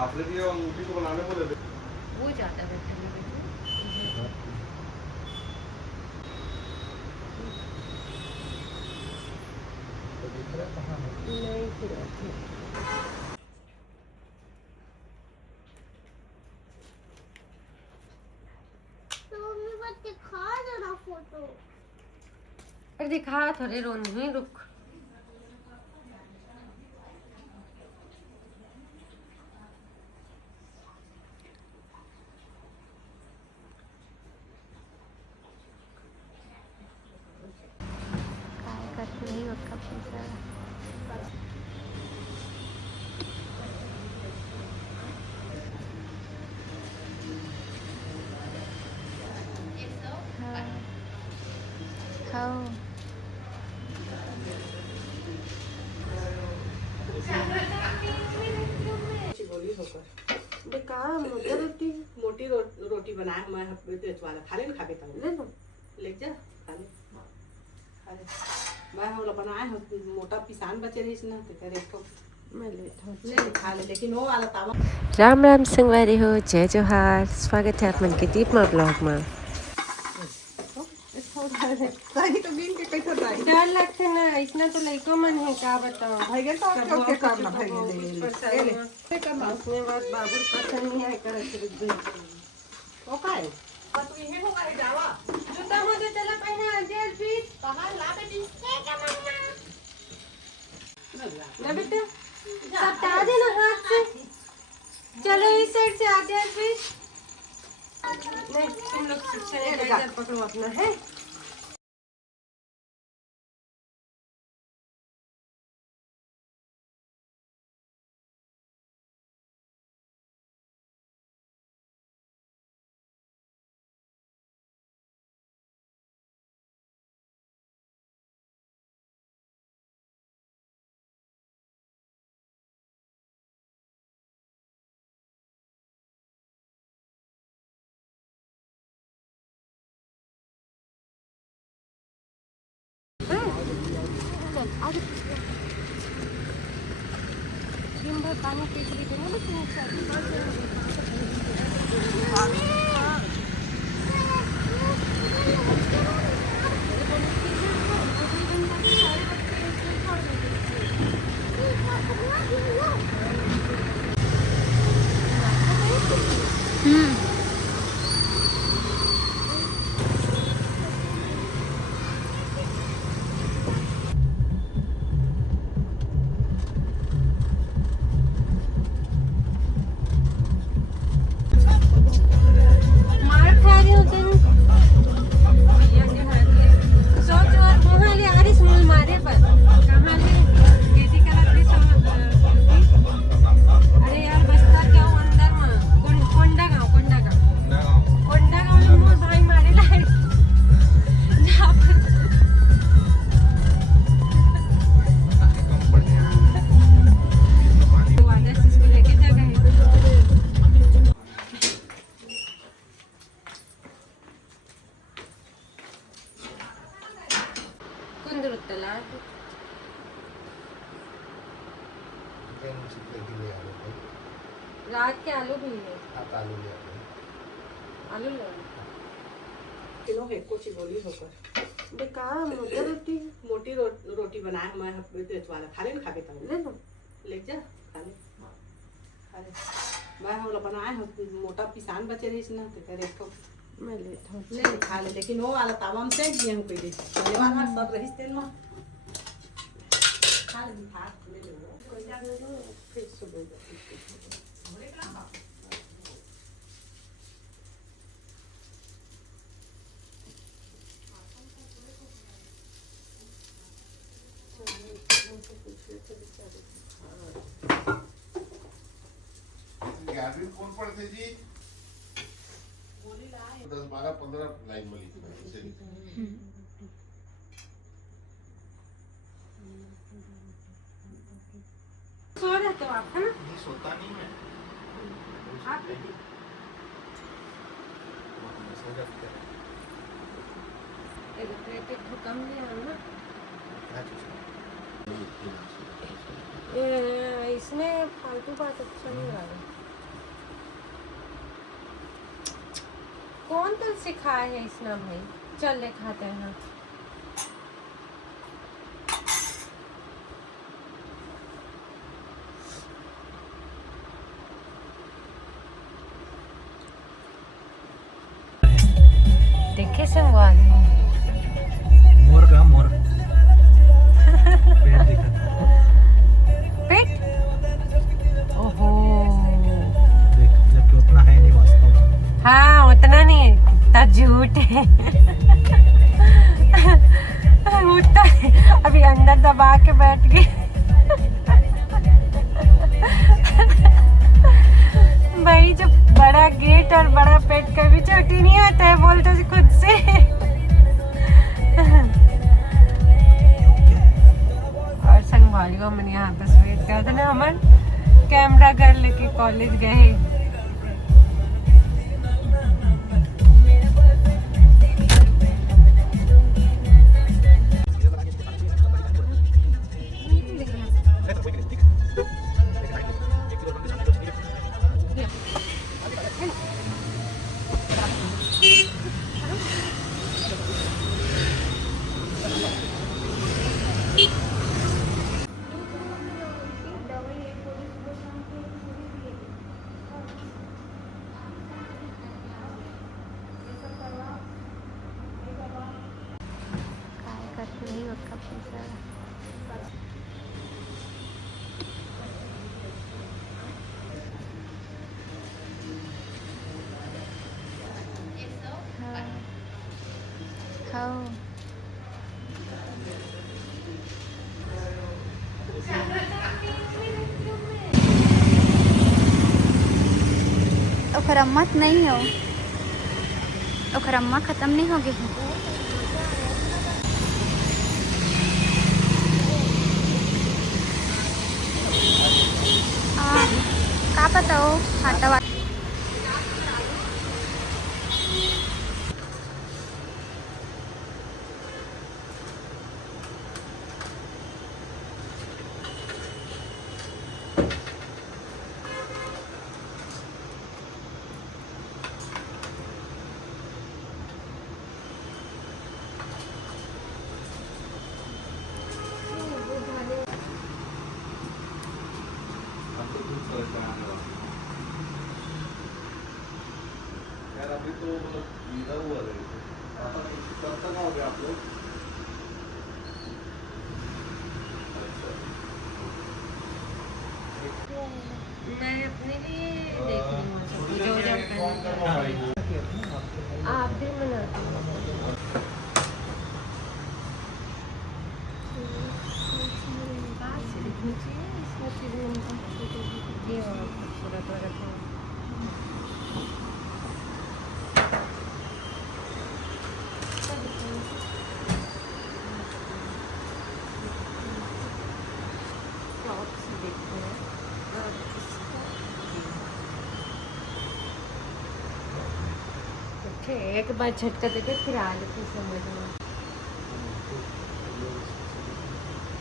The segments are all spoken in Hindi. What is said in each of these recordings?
पापड़ी की अंगूठी को बनाने को दे दे। वो ज्यादा बेटर लगेगा। तो दिख रहा है कहाँ है? नहीं पूरा ठीक। दिखा जरा फोटो। पर दिखा थोड़े रोनी रुक। काय करते नहीं उसका पूछा। खाओ बोली होकर बेकार मोटी रोटी बनाए मैं वाला खा ले ना, खा के तब ले लो, ले जा खा ले खा ले। मैं हम लोग बनाए हम मोटा पिसान बचे रही ना तो करे तो मैं ले खा ले, लेकिन वो वाला तावा। राम राम संगवारी हो, जय जोहार। स्वागत है आप मन के दीपमा ब्लॉग में। सही तो बीन के कैसे रही डर लगते ना, इतना तो लइको मन है का बताओ। भाई गए तो क्या करना भाई ले ले करना उसने बात बाबू पसंद नहीं है करे ओ काय तू इहे हो गई जावा जूता मुझे चला पहना दे प्लीज। कहां ला बेटी ना बेटा सब टा देना हाथ से। चलो इस साइड से आ जाए प्लीज। नहीं तुम लोग सैनिटाइजर पकड़ो अपना है। दिन भर पानी पी के देना बस। रात के आलू भी है। आप आलू ले आओ। आलू ले किलो है कुछ बोली होकर बेकार मोटी रोटी बनाए मैं वाला खा ले ना, खा के तब ले लो, ले जा खा ले खा ले। मैं हम लोग बनाए हम मोटा पिसान बचे रही ना तो करे तो मैं ले खा ले, लेकिन वो वाला तावा में सेक दिए हम कोई दे वाला सब रही तेल में खा ले भात ले लो कोई जा दो फिर सुबह कौन पढ़ते जी? 10-12-15 लाइन में लिखना। सो रहे तो आप है ना? नहीं सोता नहीं मैं। आप इलेक्ट्रिक भूकंप नहीं आया ना? इसमें फालतू बात अच्छा नहीं लगा। अंकल सिखाए है इसना भाई। चल ले खाते हैं। देखे संगवान मोर का मोर पेट दिखा पेट। ओहो देख जबकि उतना है नहीं वास्तव में। हाँ उतना नहीं है, कितना झूठ है। उतना अभी अंदर दबा के बैठ गए। भाई जब बड़ा गेट और बड़ा पेट कभी छोटी नहीं होता है, बोलते से खुद से। और संगवालियों में यहाँ पे वेट कर देना, अमन कैमरा घर लेके कॉलेज गए। खाओ। ओकर अम्मा तो नहीं हो, ओकर अम्मा खत्म नहीं होगी। का पता हो खाता यार अभी तो मतलब इधर हुआ है, पता नहीं कब तक आओगे आप लोग? मैं अपने लिए देख रही हूँ जो जो आप भी मनाते हो। ये और खूबसूरत लगा था। एक बार झटका देके फिर आ जाती समझ में।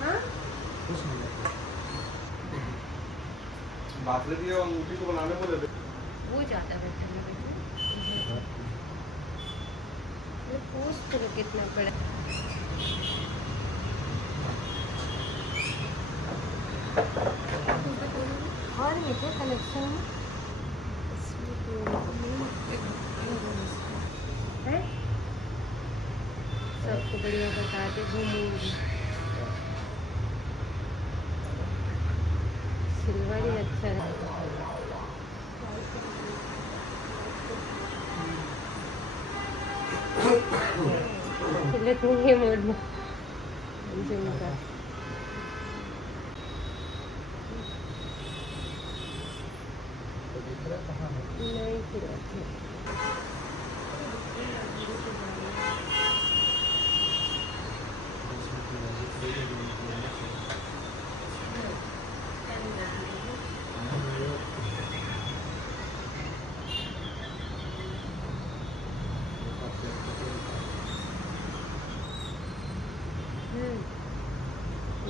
हाँ बात रही है अंगूठी को बनाने को दे दे। वो ज्यादा बेटर लगेगा। ये पोस्ट करो कितना बड़ा। और ये क्या कलेक्शन है? सबको बढ़िया बता के घूमूंगी। सिल्वर ही अच्छा है। ये मोड में नहीं फिर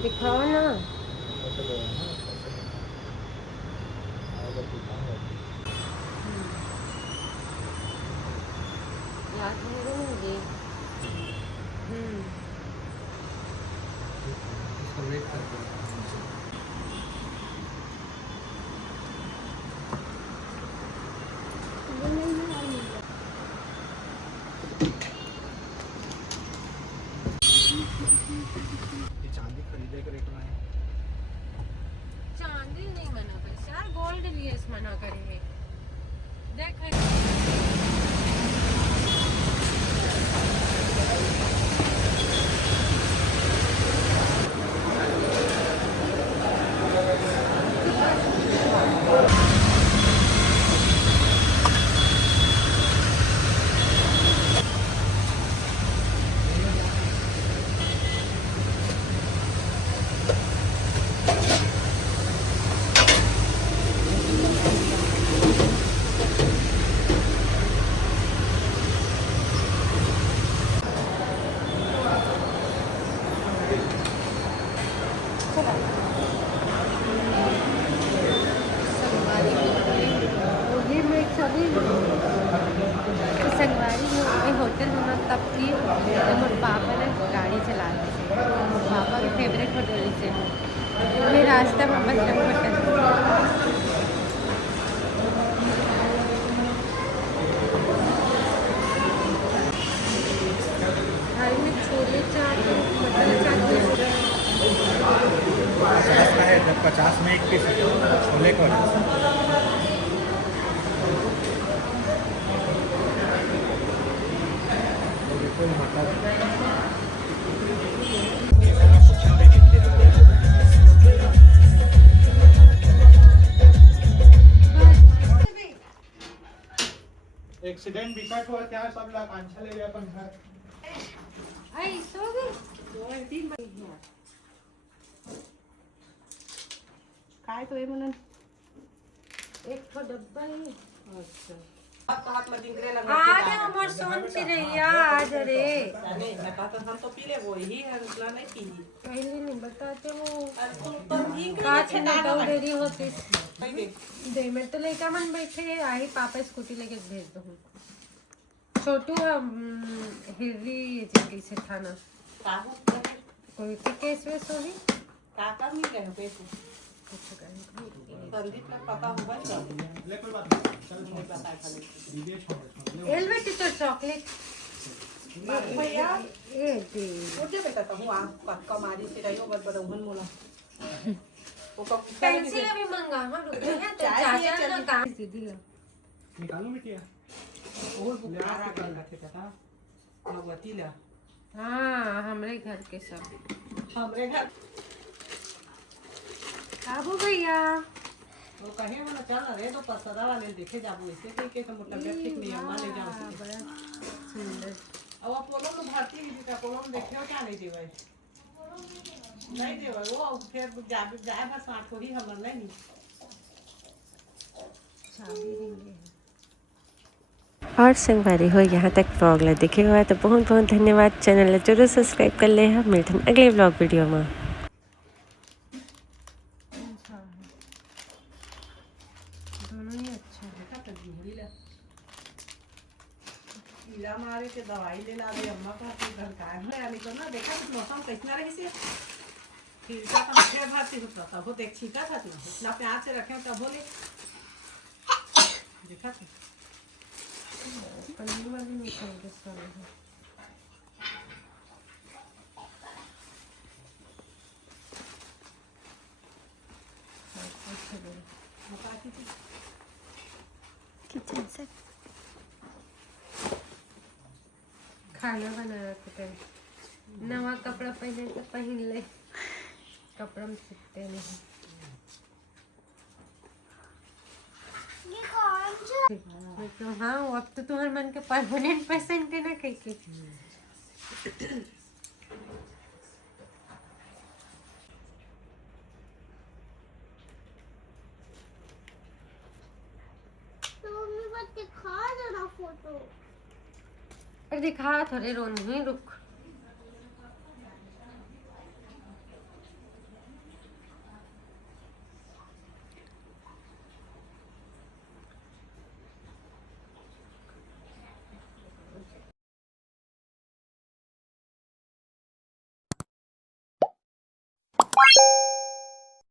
दिखाओ ना। हाथ में रहूंगी। इसको वेट करते हैं। ये चांदी खरीदे के रेट में है। चांदी नहीं मना कर यार, गोल्ड लिए मना करेंगे। देख संगवारी में होटल में तब की मोर पापा ने गाड़ी चला थे। पापा के फेवरेट होटल से ये रास्ता में बजरंग होटल। घर में छोले चाट मसाला चाट का है, जब 50 में एक पीस छोले का एक्सीडेंट बिकट हुआ क्या सब लोग कांछा ले गया अपन घर। आई सो गई काय तो म्हणून एक तो डब्बा है। अच्छा अब तो हाथ में डिंगरे लगा आज हमर सोन चिड़ैया आज रे नहीं मैं कहता हम तो पी ले वो ही है उतना नहीं पी पहले नहीं बताते वो तो ठीक काछ ना तो देरी होती है दे में तो लड़का मन बैठे है, आई पापा स्कूटी लेके भेज दो। छोटू हिररी कैसे था ना काहू कोई के केस वेस होगी काका मिल गए हो पैसे कुछ करेंगे। संदीप का पता होगा ले कोई बात नहीं, चल नहीं पता है खाली दीदी छोड़ एल बेटी तो चॉकलेट भैया ए दे उठे बेटा तो हुआ पक्का मारी से रहियो बड़ बड़ उहन मोला वो का पेंसिल अभी मंगा हां रुक जा तो चाचा ना काम दीदी ला निकालो बिटिया। और बुखार आ गया थे पता भगवती ला हां हमरे घर के सब हमरे घर काबू भैया वो कहे वाला चल रे तो पसरा वाले देखे जाबो ऐसे कहीं के तो मतलब ठीक नहीं अम्मा ले जाओ बड़ा सुंदर। अब अपोलो में भर्ती हुई थी अपोलो में देखे हो क्या नहीं देवे नहीं देवे वो फिर जाए बस आठ ही हमर नहीं चाबी देंगे। और संगवारी हो यहाँ तक व्लॉग ला देखे हुआ तो बहुत बहुत धन्यवाद। चैनल जरूर सब्सक्राइब कर ले। हम मिलते हैं अगले व्लॉग वीडियो में। दोनों ही अच्छा है। देखा तो घुड़ी ला कीड़ा मारे के दवाई ले ला दे अम्मा को अपने घर का है यानी तो ना देखा तो मौसम कैसा रही से फिर का तो फिर भर्ती होता था वो देख छीका था ना इतना प्यार से रखे तब बोले देखा तो पन्नी वाली निकल के सारे हैं। किचन से खाना बना रखे थे नवा कपड़ा पहने तो पहन ले कपड़ा में सीखते नहीं। तो हाँ अब तो तुम्हारे मन के परमानेंट पेशेंट है ना कहीं दिखा देना फोटो पर दिखा थोड़े रोन ही रुक